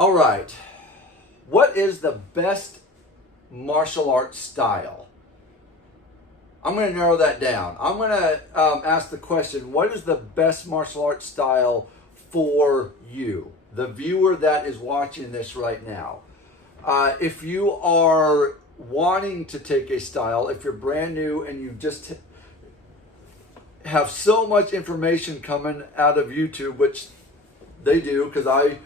All right. What is the best martial arts style? I'm going to narrow that down. I'm going to ask the question, what is the best martial arts style for you, the viewer that is watching this right now? If you are wanting to take a style, if you're brand new and you just have so much information coming out of YouTube, which they do, because I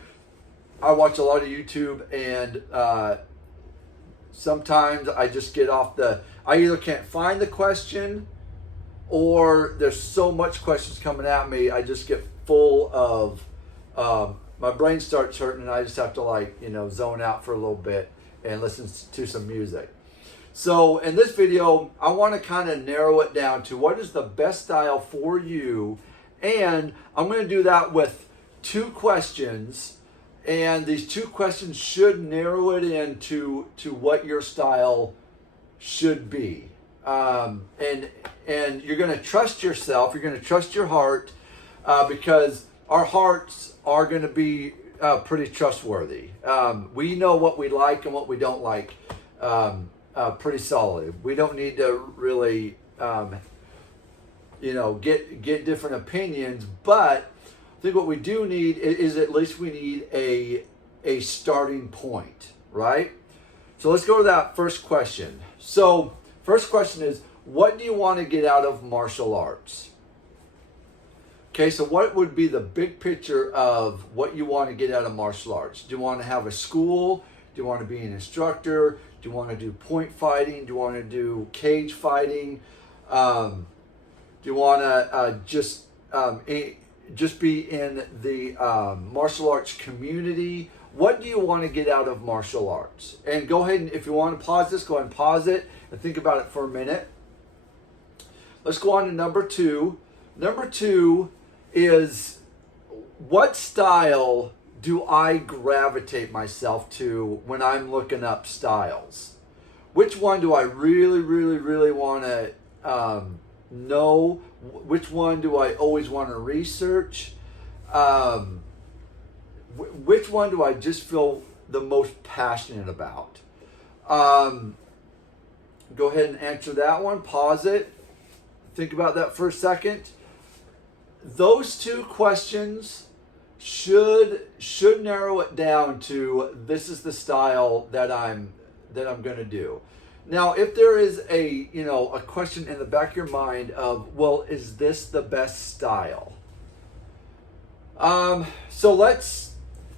watch a lot of YouTube, and sometimes I just get off I either can't find the question, or there's so much questions coming at me, I just get full of, my brain starts hurting, and I just have to zone out for a little bit and listen to some music. So in this video, I want to kind of narrow it down to what is the best style for you, and I'm going to do that with 2 questions. And these 2 questions should narrow it into what your style should be. And you're going to trust yourself. You're going to trust your heart, because our hearts are going to be pretty trustworthy. We know what we like and what we don't like pretty solid. We don't need to really get different opinions, but I think what we do need is at least we need a starting point, right? So let's go to that first question. So first question is, what do you want to get out of martial arts? Okay, so what would be the big picture of what you want to get out of martial arts? Do you want to have a school? Do you want to be an instructor? Do you want to do point fighting? Do you want to do cage fighting? Do you want to just be in the martial arts community? What do you want to get out of martial arts? And go ahead, and if you want to pause this, go ahead and pause it and think about it for a minute. Let's go on to number 2. Number 2 is, what style do I gravitate myself to when I'm looking up styles? Which one do I really, really, really want to know? Which one do I always want to research? Which one do I just feel the most passionate about? Go ahead and answer that one. Pause it. Think about that for a second. Those 2 questions should narrow it down to, this is the style that I'm going to do. Now, if there is a question in the back of your mind of, well, is this the best style? So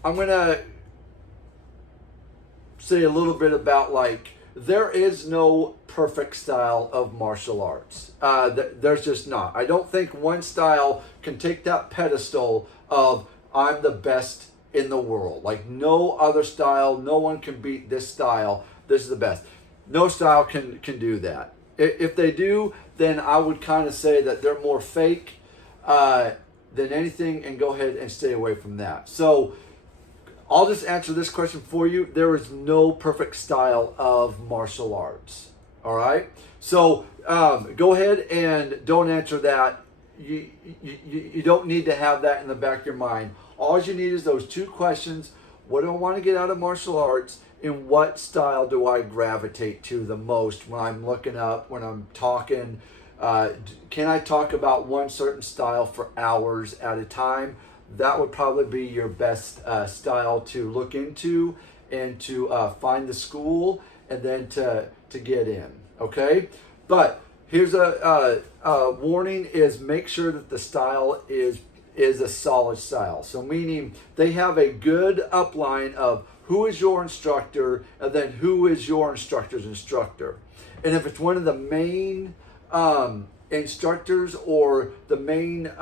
I'm going to say a little bit about, there is no perfect style of martial arts. There's just not. I don't think one style can take that pedestal of, I'm the best in the world. Like, no other style, no one can beat this style. This is the best. No style can do that. If they do, then I would kind of say that they're more fake than anything, and go ahead and stay away from that. So I'll just answer this question for you. There is no perfect style of martial arts. All right? So go ahead and don't answer that. You don't need to have that in the back of your mind. All you need is those 2 questions. What do I want to get out of martial arts? And what style do I gravitate to the most when I'm looking up, when I'm talking? Can I talk about one certain style for hours at a time? That would probably be your best style to look into, and to find the school, and then to get in, okay? But here's a warning, is make sure that the style is a solid style. So meaning they have a good upline of who is your instructor, and then who is your instructor's instructor. And if it's one of the main instructors or the main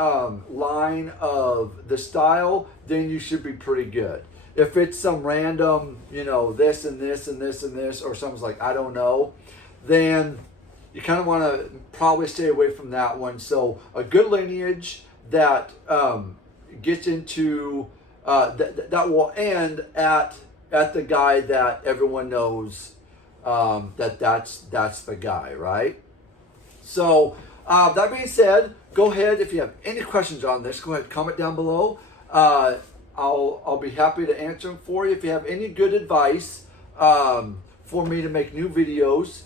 line of the style, then you should be pretty good. If it's some random, this and this and this and this, or something's like, I don't know, then you kind of want to probably stay away from that one. So a good lineage that gets into, that will end at the guy that everyone knows that's the guy, right? So that being said, go ahead, if you have any questions on this, go ahead, comment down below. I'll be happy to answer them for you. If you have any good advice for me to make new videos,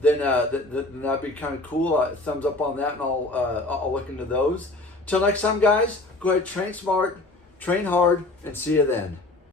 then that'd be kind of cool. Thumbs up on that, and I'll look into those. Till next time, guys. Go ahead, train smart, train hard, and see you then.